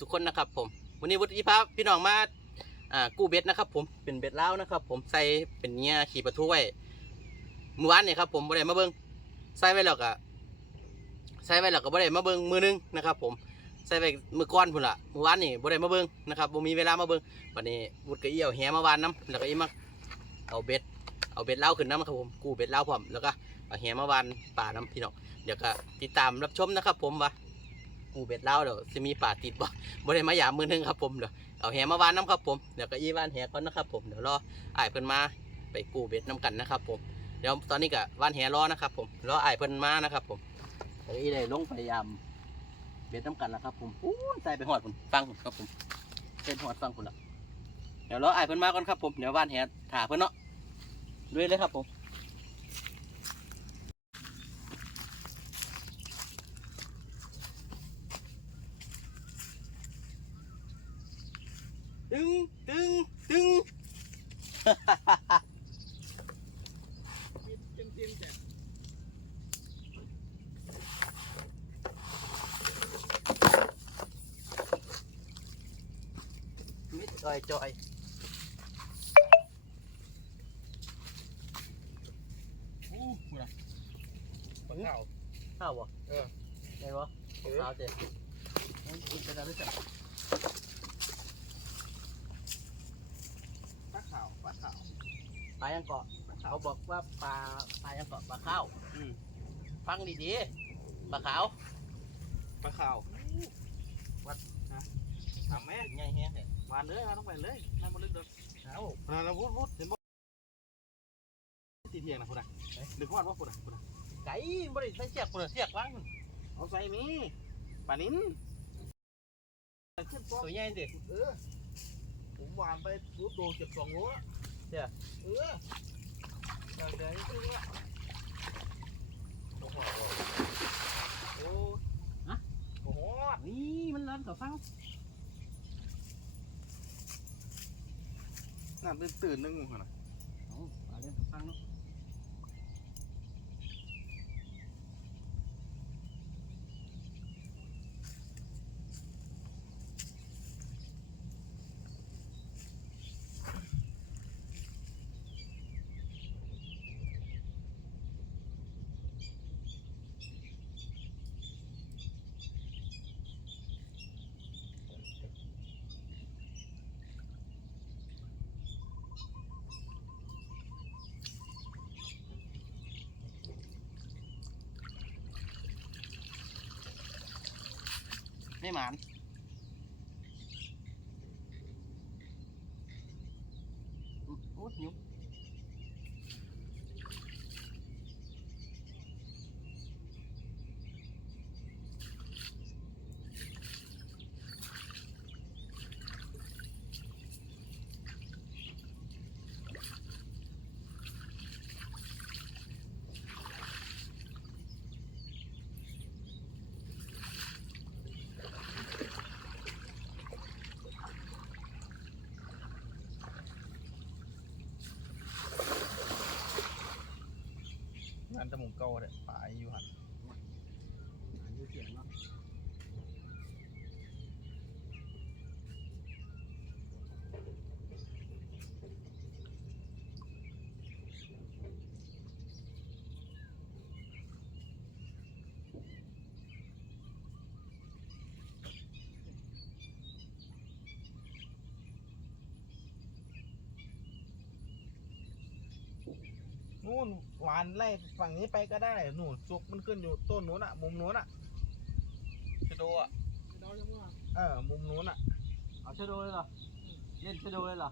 สุขคนนะครับผมวันนี้วุฒิภาพพี่น้องมาอ่ากู้เบ็ดนะครับ ผมเป็นเบ็ดเล้าวนะครับ ผมใส่เป็นเงี้ยขี่ประตูไว้เมื่อวานนี่ครับผมบ่ได้มาเบิ้งใส่ไว้แล้วก็ใส่ไว้แล้วก็บ่ได้มาเบิ้งมือหนึงนะครับ ผมใส่ไว้มือก้อนพุ่นละมือวานนี่บ่ได้มาเบิ้งนะครับบ่มีเวลามาเบิ้งวันนี้วุฒิก็เอี่ยวแหมาวานน้ำแล้วก็อีมาเอาเบ็ดเอาเบ็ดเล้าขึ้นน้ำครับผมกู้เบ็ดเล้าวพร้อมแล้วก็เอาแหมาวานป่าน้ำพี่น้องเดี๋ยวก็ติดตามรับชมนะครับ ผมว่า กูเบ็ดเล่าเดี๋ยวจะมีป่าติดบ่บ่ได้มาหยามมือหนึงครับผมเดี๋ยวเอาแหมาวานน้ำครับผมเดี๋ยวก็อีวานแหก่อนนะครับผมเดี๋ยวรอไอ้เพิ่นมาไปกูเบ็ดน้ำกันนะครับผมเดี๋ยวตอนนี้ก็วานแหรอนะครับผมรอไอ้เพิ่นมานะครับผมเดี๋ยวอีได้ลงพยายามเบ็ดน้ำกันแล้วครับผมอู้ใส่ไปหอดผมฟังผมครับผมเป็นหอดฟังผมละเดี๋ยวรอไอ้เพิ่นมาก่อนครับผมเดี๋ยววานแหถ่าเพิ่นเนาะด้วยเลยครับผม ตึงตึงตึงมิดจอยจอยอู้หูนะปลาขาว ข้าวบ่ เออ ไงบ่ เออ ข้าวเจ๊คุณจะได้รู้จัก ปลาขาวปลาขาว ปลา ยังเกาะปลาขาเขาวบอกว่าปลาปลายังเกาะปลาข้าวอืมฟังดีๆปลาขาวปลาขาววัดนะทำแม่เป็นไงแฮะเนี่ยวานเลยวานต้องไปเลยน้ำมันลึกเด้อเอาอ่าเราพูดพูดเห็นบ่ตีเทียงนะพูดนะดึกวาดว่าพูดนะพูดนะไก่บริใส่เสียกคนเสียกว่างเอาใส่มีปลานิ้นขึ้นป้อตัวใหญ่สิเออผมวานไปรู้ตัวเก็บสองโล ละเออแต่แต่นี่คือว่าโอ้โหโอ้ฮะโอ้โหนี่มันร้อนกับฟังน้ำตื่นตื่นนึงมึงนะเอาปลาเล่นกับฟังเนาะ ไม่หมานอุ๊ยโอ้ยหิว งานตะมุง เก่าเลยป่าอยู่หันหานอยู่เสียงเนาะ นู่นหวานไล่ฝั่งนี้ไปก็ได้นู่นซุกมันขึ้นอยู่ต้นนู้นอะ มุมนู้นอะชะโดอะเออ มุมนู้นอะ เอาชะโดเลยเหรอเล่นชะโดเลยเหรอ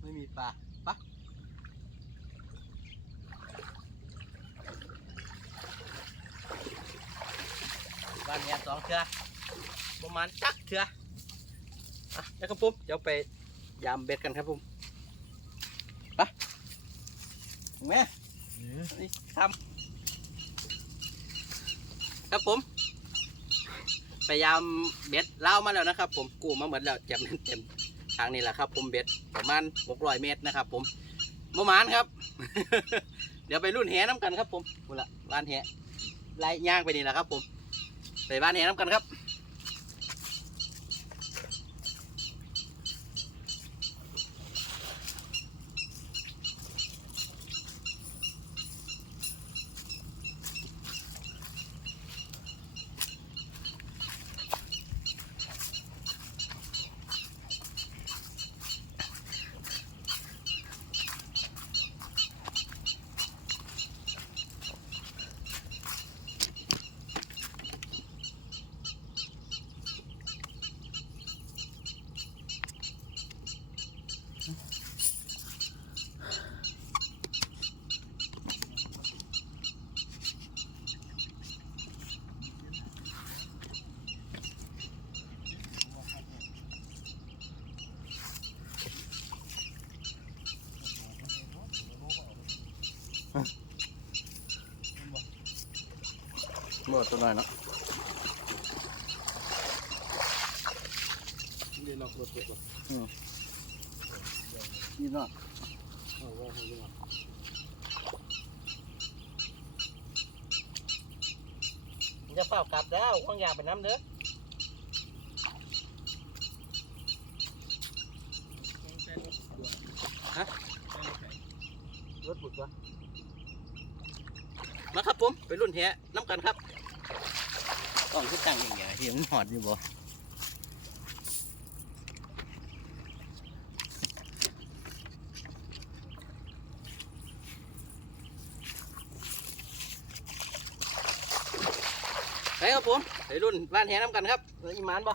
ไม่มีปลาปะบ้านเนี้ย สองเทือประมาณจักเทืออะแล้วครับผมเดี๋ยวไปยามเบ็ดกันครับผมไปแม่นี่ทำครับผมพยายามเบ็ดเล่าวมาแล้วนะครับ ผมกู้มาหมดแล้วเต็มเต็มทางนี้แหละครับ ผมเบ็ดประมาณ600เมตรนะครับ ผมประมาณครับ เดี๋ยวไปรุ่นแหน้ำกันครับ ผมนู่นละบ้านแหไล่ย่างไปนี่แหละครับ ผม ไปบ้านแหน้ำกันครับ หมดตัวหน่อยเนาะเรียนนอกรถเก็บก่อนนี่เนาะเอาว่าให้ยังไงจะเฝ้ากลับแล้วข้างยางไปน้ำเด้อ รถบุดวะ มาครับผมไปรุ่นแหน้ำกันครับกล้องที่ตั้ง อย่างเงี้ยเห็นอดอยู่บ่ไปครับผมไปรุ่นบ้านแหน้ำกันครับอออีมานบ่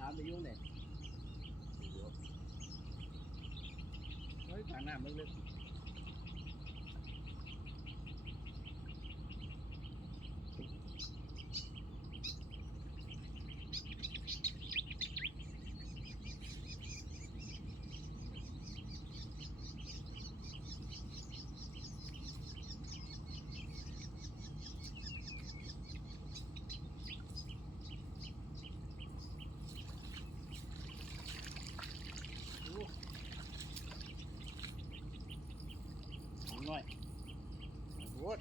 ถามไปยุ่งเลยเฮ้ยผ่านน้ำลึกๆ น้อยโอ้ย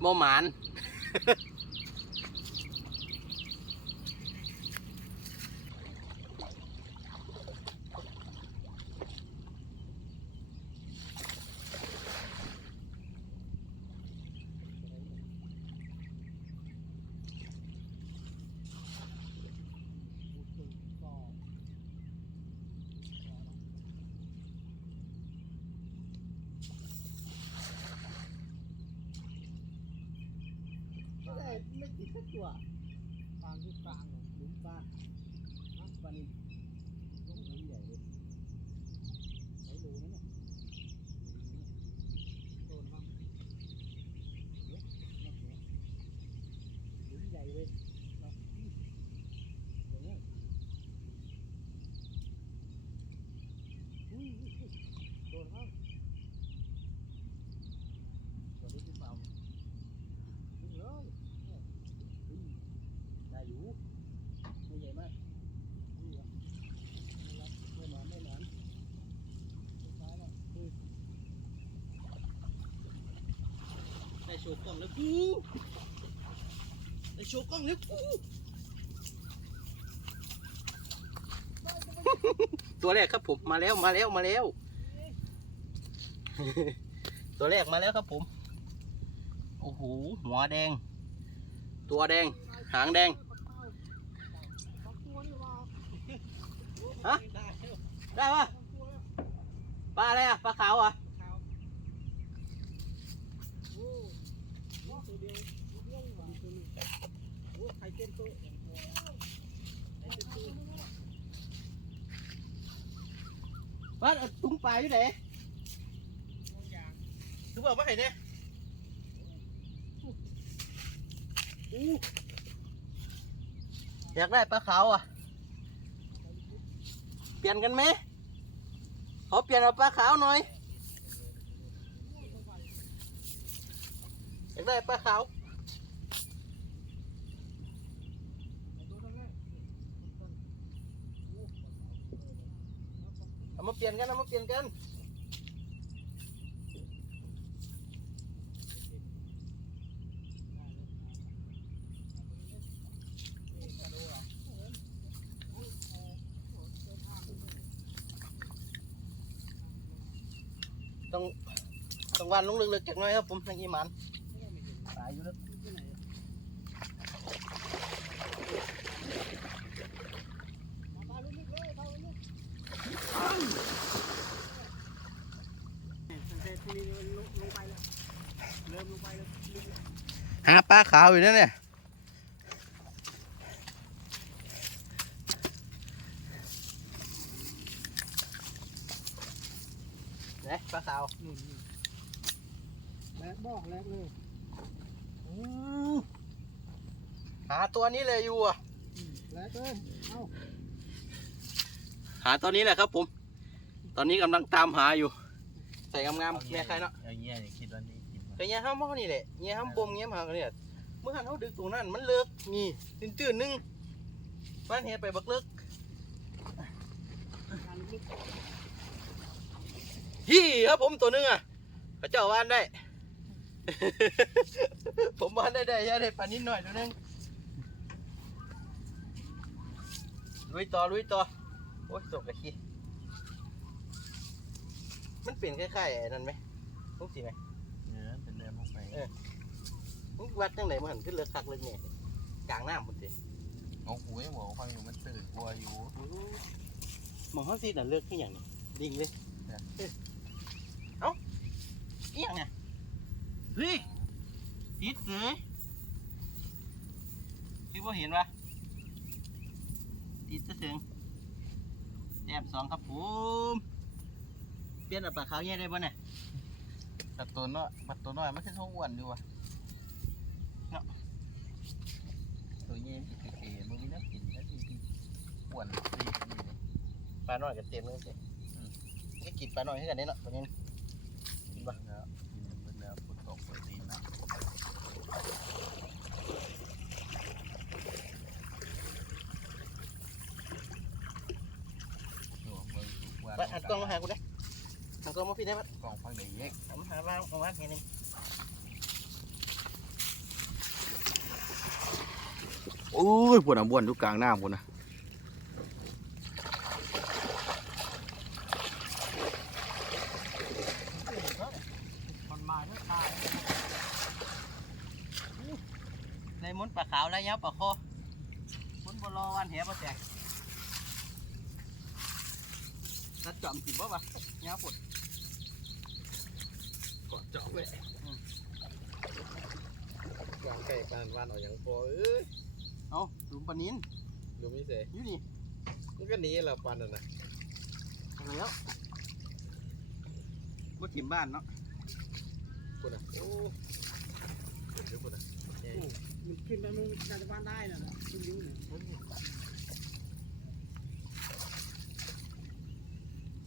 โมหมาน เตัวฟางที่กลางหลุมกลางนะปานิลลงหลุมใหญ่เลยใช้รูนั่นน่ะโดนบ้างเดี๋ยวนับหัวหลุมใหญ่เลยนะเดี๋ยวนี้อุ้ยอุ้ยอุ้ยโดนบ้างวนี้ขึ้นเปล่าขึ้นเลยเนี่ยอุ้ยได้อยู่ไม่ใหญ่มากนี่วะไม่รับไม่หนอนไม่หนอนไม่ตายแล้วอุ้ย ได้โช ว์กล้องแล้วกูได้โชว์กล้องแล้วกูตัวแรกครับผมมาแล้วมาแล้วมาแล้ว ตัวแรกมาแล้วครับผม โอ้โหหัวแดง ตัวแดง หางแดงฮะได้ปะปลาอะไรอะปลาขาวอะ ขาวโอ้ว่าตัวเดียวตัวเดียวนี่หว่าตัวนี้ โอ้ไข่เต็มตัวไข่เต็มตัววัดเอาตุ้งปลาอยู่ไหนบางอย่างถือว่าไม่เห็นเนี่ยอยากได้ปลาขาวอะ เปลี่ยนกันไหมขอเปลี่ยนเอาปลาขาวหน่อย อยากได้ปลาขาวนั้นแหละต้นโอ้ปลาขาวเออแล้วปลา เปลี่ยนกันเอามาเปลี่ยนกันต้องต้องวันลงลึกๆจากหน้อยครับผมทางอีหมันตายอยู่แล้ว ปลาลึกๆเลยปลาลึกตั้งแต่ที่นี่ลงลงไปแล้ว เริ่มลงไปแล้วลึกแล้ว หาปลาขาวอยู่นั่นเนี่ยไหนปลาขาวนู่นนี่แลกบอกแลกเลยอู้หาตัวนี้เลยอยู่อะอืมแลกเลยเอ้าหาตัวนี้แหละครับผม ตอนนี้กำลังตามหาอยู่ ใส่งามๆแม่ใครเนาะเอาเงี้ยอย่าคิดว่านี่กินมาแต่เงี้ยห้ามมอนี่แหละ เงี้ยห้ามปมเงี้ยหากันเนี่ยเมื่อหันเขาดึกตรงนั้น มันเลิกนี่ตื่นๆนึงมันเฮไปบักเลิกทางลึกพี่ครับผมตัวหนึงอะพระเจ้าวานได้ ผมวานได้ได้ยาได้ปลานิดหน่อยตัวหนึงลุยต่อลุยต่อโอ้ยตกกระขี้มันเปลี่ยนคล้ายๆไอ้นั่นไหมต้องสิไหมเนื้อเป็นเนื้อลงไป มึงวัดจังไหนมันหันขึ้นเลือกคักเลยเนี่ยกลางน้ำหมดเลยเอาหูยังบอกฟังอยู่มันตื่นกลัวอยู่มองเขาสิน่ะเลือกขึ้นอหย่างนี้ดิ่งเลยเนี่ยเอ้ยเอ้าเอียงเนี่ยเฮ้ยติดเสือคือว่าเห็นปะติดจะถึงแต้มสองครับผมเปลี่ยนเอาปลาขาวแย่ได้ป่ะเนี่ยแต่ตัวน้อยมันตัวน้อยมันขึ้นท้องอ้วนอยู่วะ เนาะ ตัวเงี้มันสิเก๋มันมีน้ำกินแล้วจริงๆอ้วนตีกันอยู่เลยปลาน้อยกับเต็มเลยสิก็กินปลาน้อยให้กันได้เนาะตัวนี้กินแล้วกินเบิดแล้วฝนตกฝนตีนนะโอ้เบิ่งทุกวันไปหันกล้องมาหากูได้หันกล้องมาพี่ได้ปะกล่องฟังด้เยกเอามาหาบ้างเอามาแค่นี้ โอ้ยปวดอะบวนทุกกลางหน้าปวดนะมันมาด้วยตายในมุนปลาขาวแล้วยับปลาคอมุนบอลอวันแหปลาแตกตัดจอมกินบ่ปะยับปวดกอดจอกเลยแกวานไก่ปานวานเอาอย่างพอเอ้ยเอา หลุมปลานินดูมีเสอยู่นี่มันก็หนีละปานนั่นนะเอาแล้วบ่ถิ่มบ้านเนาะคุณอะโอ้เดี๋ยวคุณอะมันขึ้นไปมันน่าจะบ้านได้น่ะนะขึ้นอยูเนี่ย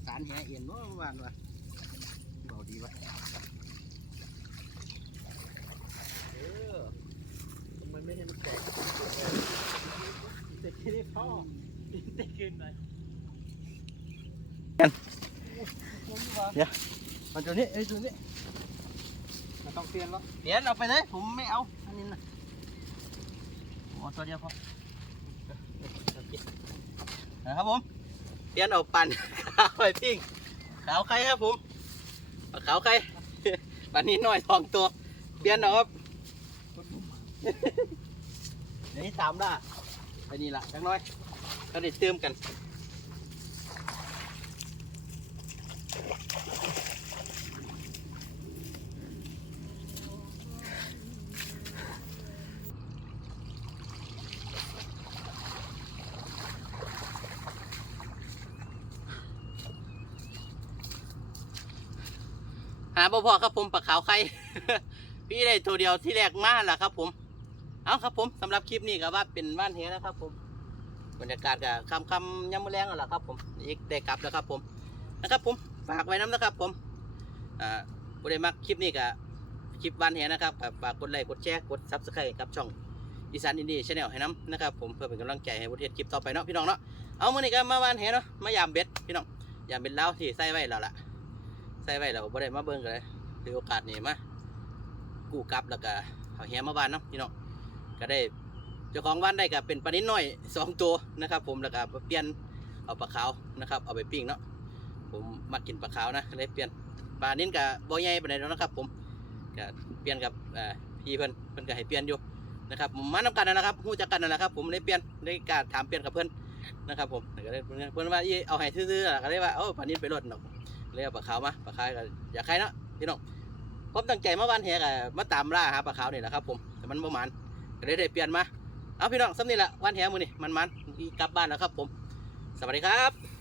สารแหเอียนบ่บ้านวะเบาดีวะ เออทำไมไม่ให้มันแตก แต่แค่นี้พ่อแต่ขึ้นไปผมว่ามันตัวนี้เอ้ตัวนี้มันต้องเปลี่ยนแล้วเปลี่ยนเอาไปเลยผมไม่เอาอันนี้นะผมเอาตัวเดียวพอนะครับผมเปลี่ยนเอาปั่นขาวไปปิ้งขาวใครครับผมขาวใครปันนี้น้อยทองตัวเปลี่ยนเอาครับเดี๋ยวนี้ตามได้ ไปนี่ละจังน้อยก็ได้เติมกันหาบ่พอครับผมปลาขาวไข่ พี่ได้ตัวเดียวที่แรกมาแหละครับผม เอาครับผมสำหรับคลิปนี้ก็ว่าเป็นบ้านเฮนะครับผมบรรยากาศก็คำคำยำมะแรงกันแหละครับผมอีกได้กลับแล้วครับผมนะครับผมฝากไว้น้ำนะครับผมอ่าผู้ใดมักคลิปนี้ก็คลิปบ้านเฮนะครับฝากกดไลค์กดแชร์กดซับสไครต์กับช่องอีสานอินดี้ชาแนลให้น้ำนะครับผมเพื่อเป็นกำลังใจให้ประเทศคลิปต่อไปเนาะพี่น้องเนาะเอามื่อนี้ก็มาบ้านเฮเนาะมายามเบ็ดพี่น้องยามเบ็ดแล้วที่ใส่ไว้แล้วล่ะใส่ไว้แล้วบ่ได้มาเบิ่งกันเลยถือโอกาสนี้มากู้กลับแล้วก็เอาแหมาบ้านเนาะพี่น้อง ก็ได้เจ้าของบ้านได้ก็เป็นปลานิดน้อยสองตัวนะครับ ผมแล้วก็เปลี่ยนเอาปลาขาวนะครับ เอาไปปิ้งเนาะผมมากินปลาขาวนะเลยเปลี่ยนปลานินกับบ่ใหญ่ปานใดแล้วนะครับ ผมก็เปลี่ยนกับพี่เพิ่นเพิ่นก็ให้เปลี่ยนอยู่นะครับผมมานำกันนั่นะครับฮู้จักกันนั่นะครับ ผมเลยเปลี่ยนเลยการถามเปลี่ยนกับเพิ่อนนะครับ ผมก็เลยเพิ่นเพิ่นว่าอีเอาให้ซื่อๆก็เลยว่าเอ้ปลานินไปรดเนาะเรียกปลาขาวมาปลาขาวก็อยากใครเนาะพี่น้องผมตั้งใจมาวันแหกะมาตามล่าหาปลาขาวนี่แหละครับ ผมแต่มันประมาณ ก็เลยได้เปลี่ยนมา เอาพี่น้องสำนี่แหละวันแหมือนี่มันมันกลับบ้านแล้วครับผม สวัสดีครับ